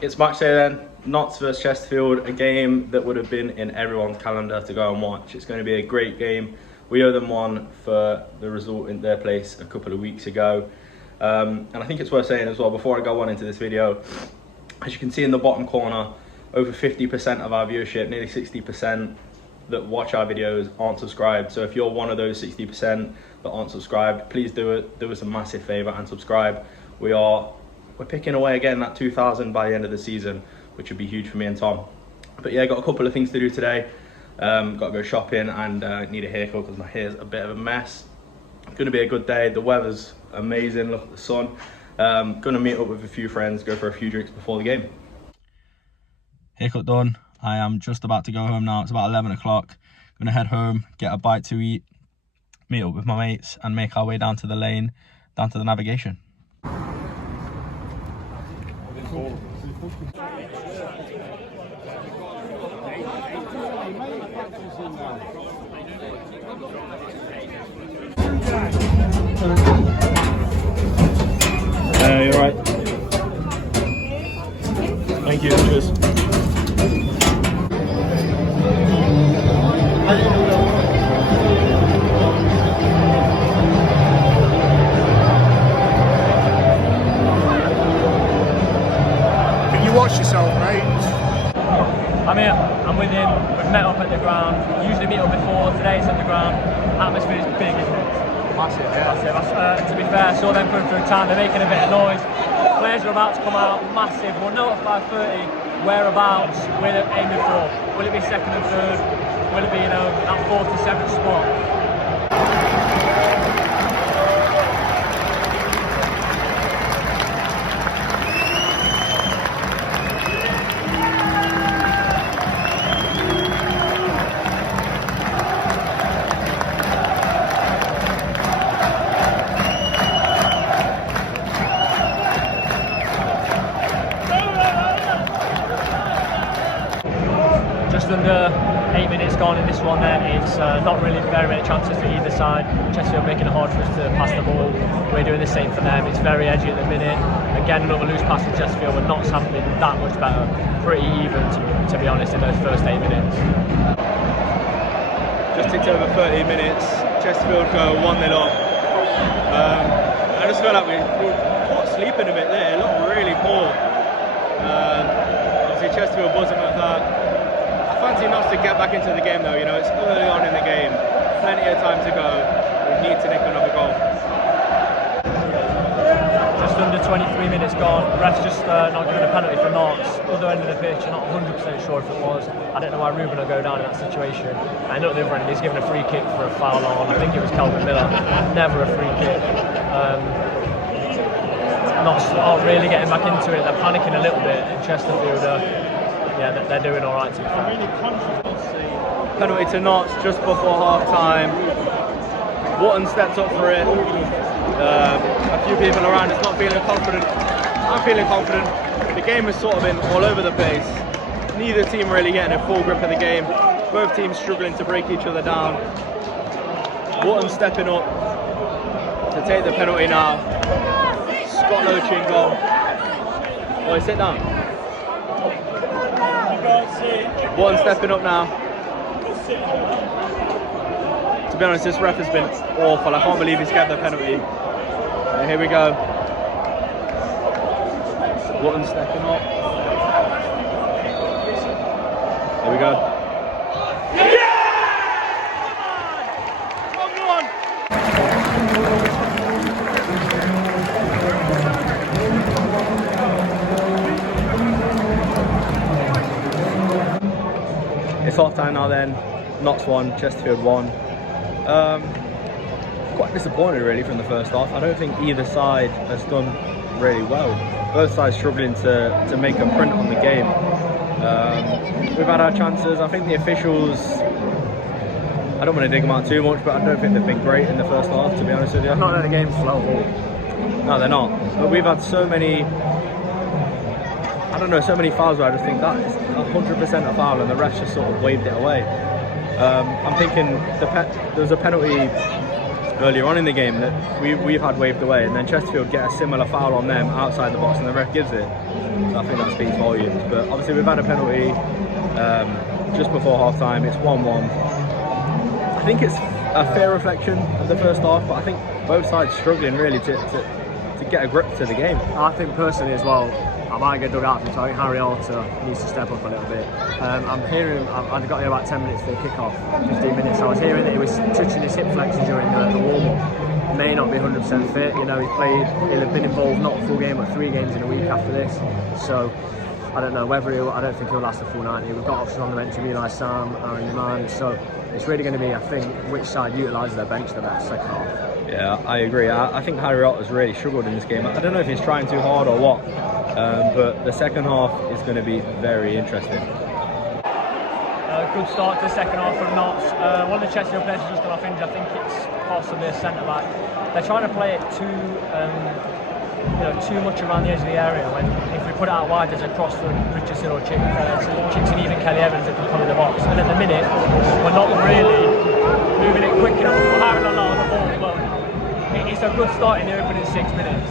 It's match day then. Notts versus Chesterfield, a game that would have been in everyone's calendar to go and watch. It's going to be a great game. We owe them one for the result in their place a couple of weeks ago. And I think it's worth saying as well, before I go on into this video, as you can see in the bottom corner, over 50% of our viewership, nearly 60% that watch our videos aren't subscribed. So if you're one of those 60% that aren't subscribed, please do it. Do us a massive favor and subscribe. We're picking away again at 2,000 by the end of the season, which would be huge for me and Tom. But yeah, got a couple of things to do today. Got to go shopping and need a haircut because my hair's a bit of a mess. Going to be a good day. The weather's amazing. Look at the sun. Going to meet up with a few friends, go for a few drinks before the game. Haircut done. I am just about to go home now. It's about 11 o'clock. Going to head home, get a bite to eat, meet up with my mates and make our way down to the lane, down to the navigation. You're right. Thank you. Cheers. Can you watch yourself, mate? I'm here, I'm with him, we've met up at the ground, usually meet up before, today it's at the ground. Atmosphere is big, isn't it? Massive, yeah. Massive. To be fair, I saw them coming through time, they're making a bit of noise. Players are about to come out, massive. We'll know at 5:30 whereabouts we're aiming for. Will it be second and third? Will it be, you know, that 4th to 7th spot? Just under 8 minutes gone in this one then. It's not really very many chances for either side. Chesterfield making it hard for us to pass the ball. We're doing the same for them. It's very edgy at the minute. Again, another loose pass from Chesterfield, but Notts haven't been that much better. Pretty even, to be honest, in those first 8 minutes. Just ticked over 30 minutes. Chesterfield go 1-0 up. I just feel like we were caught sleeping a bit there. It looked really poor. Obviously Chesterfield buzzing with that. I fancy Notts to get back into the game though, you know, it's early on in the game, plenty of time to go, we need to nick another goal. Just under 23 minutes gone, the ref's just not given a penalty for Notts. Other end of the pitch, I'm not 100% sure if it was. I don't know why Ruben will go down in that situation. And at the other end, he's given a free kick for a foul on, I think it was Kelvin Miller, never a free kick. Notts aren't really getting back into it, they're panicking a little bit in Chesterfield. Yeah, they're doing all right to be fair. Penalty to Notts just before half time. Wotton stepped up for it. A few people around us not feeling confident. I'm feeling confident. The game has sort of been all over the place. Neither team really getting a full grip of the game. Both teams struggling to break each other down. Wotton stepping up to take the penalty now. Scott Lochin goal. Boy, sit down. One stepping up now. To be honest, this ref has been awful. I can't believe he's gave the penalty. And here we go. One stepping up. Here we go. It's half time now then, Notts 1, Chesterfield 1. Quite disappointed really from the first half. I don't think either side has done really well. Both sides struggling to make a print on the game. We've had our chances. I think the officials, I don't want to dig them out too much, but I don't think they've been great in the first half, to be honest with you. Not that the game's slow. No, they're not. But we've had so many, I don't know, so many fouls where I just think that is 100% a foul and the refs just sort of waved it away. I'm thinking there was a penalty earlier on in the game that we've had waved away, and then Chesterfield get a similar foul on them outside the box and the ref gives it. So I think that speaks volumes. But obviously we've had a penalty just before half time. It's 1-1. I think it's a fair reflection of the first half, but I think both sides struggling really to get a grip to the game. I think personally as well, I might get dug out from I think Harry Arter needs to step up a little bit. I'm hearing, I got here about 10 minutes for the kick-off, 15 minutes. I was hearing that he was touching his hip flexor during the warm-up. May not be 100% fit. You know, he'll have been involved not a full game but 3 games in a week after this. So I don't know whether I don't think he'll last the full 90. We've got options on the bench to realise Sam, Aaron Yaman. So it's really going to be, I think, which side utilises their bench the best second half. Yeah, I agree. I think Harry Otter's really struggled in this game. I don't know if he's trying too hard or what, but the second half is going to be very interesting. Good start to the second half from Notts. One of the Chesterfield players has just gone off injured. I think it's possibly a centre back. They're trying to play it too much around the edge of the area. When if we put it out wide, there's a cross for Richardson or Chicks and even Kelly Evans that can come in the box. And at the minute, we're not really moving it quick enough. We're having a lot of the ball, but it's a good start in the opening 6 minutes.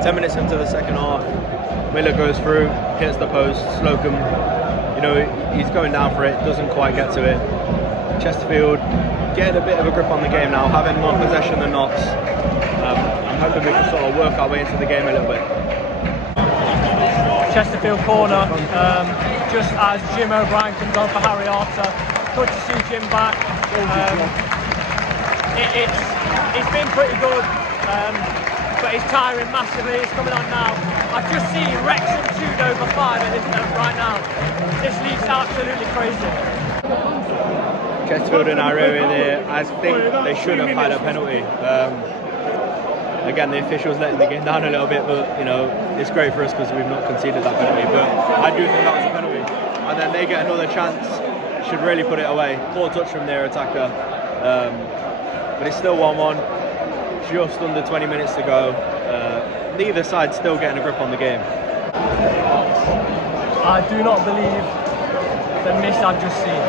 10 minutes into the second half, Miller goes through, hits the post, Slocum, you know, he's going down for it, doesn't quite get to it. Chesterfield getting a bit of a grip on the game now, having more possession than Notts. I'm hoping we can sort of work our way into the game a little bit. Chesterfield corner, just as Jim O'Brien comes on for Harry Arter. Good to see Jim back. It's been pretty good, but it's tiring massively. It's coming on now. I just see Wrexham 2-5 at this right now. This league's absolutely crazy. Chesterfield in our area there, I think they should have had a penalty. Again, the officials letting the game down a little bit, but you know, it's great for us because we've not conceded that penalty. But I do think that was a penalty. And then they get another chance, should really put it away. Poor touch from their attacker. But it's still 1-1, just under 20 minutes to go. Neither side still getting a grip on the game. I do not believe the miss I've just seen.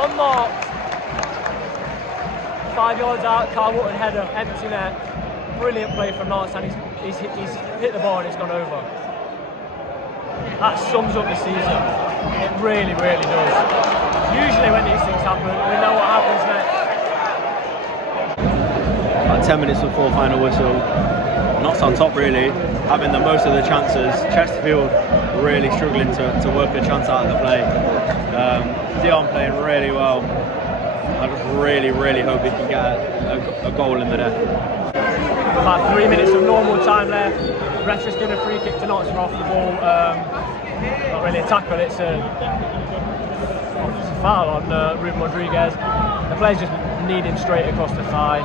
Unmarked. 5 yards out, Carl Wootton header, empty net. Brilliant play from Notts, and he's hit the bar and it's gone over. That sums up the season. It really, really does. Usually when these things happen, we know what happens next. About 10 minutes before final whistle. Notts on top really, having the most of the chances. Chesterfield really struggling to work a chance out of the play. Dion playing really well. I just really, really hope he can get a goal in the net. About 3 minutes of normal time left. Ref just given a free kick to Notts for off the ball. Not really a tackle, it's a foul on Ruben Rodriguez. The player's just kneed him straight across the thigh.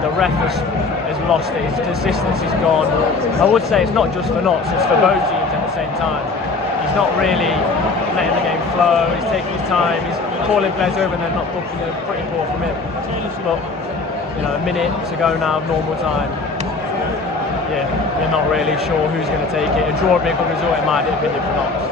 The ref has lost it, his consistency's gone. I would say it's not just for Notts, it's for both teams at the same time. He's not really letting the game flow, he's taking his time, he's calling players over and they're not booking them. Pretty poor from him. But, you know, a minute to go now of normal time. Yeah, you're not really sure who's going to take it. A draw would be a good result in my opinion for Notts.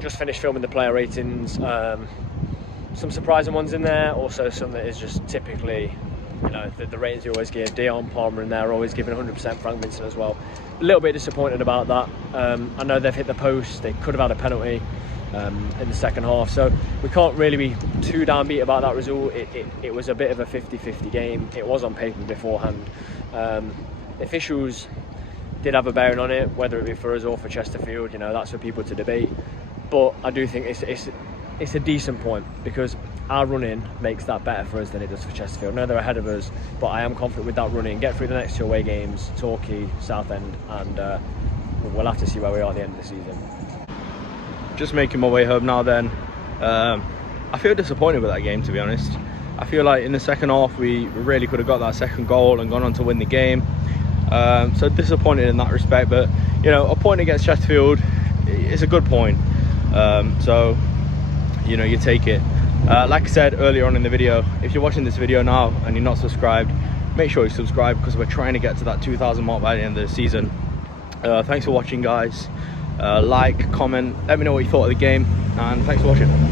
Just finished filming the player ratings. Some surprising ones in there, also some that is just typically, you know, the ratings you always give. Dion, Palmer in there, always giving 100%. Frank Vincent as well. A little bit disappointed about that. I know they've hit the post, they could have had a penalty in the second half, so we can't really be too downbeat about that result. It was a bit of a 50-50 game. It was on paper beforehand. The officials did have a bearing on it, whether it be for us or for Chesterfield, you know, that's for people to debate. But I do think it's a decent point, because our run-in makes that better for us than it does for Chesterfield. I know they're ahead of us, but I am confident with that run-in. Get through the next 2 away games, Torquay, Southend, and we'll have to see where we are at the end of the season. Just making my way home now then. I feel disappointed with that game, to be honest. I feel like in the second half we really could have got that second goal and gone on to win the game. So disappointed in that respect, but you know, a point against Chesterfield is a good point. So you know, you take it. Like I said earlier on in the video, if you're watching this video now and you're not subscribed, make sure you subscribe, because we're trying to get to that 2,000 mark by the end of the season. Thanks for watching, guys. Like, comment, let me know what you thought of the game, and thanks for watching.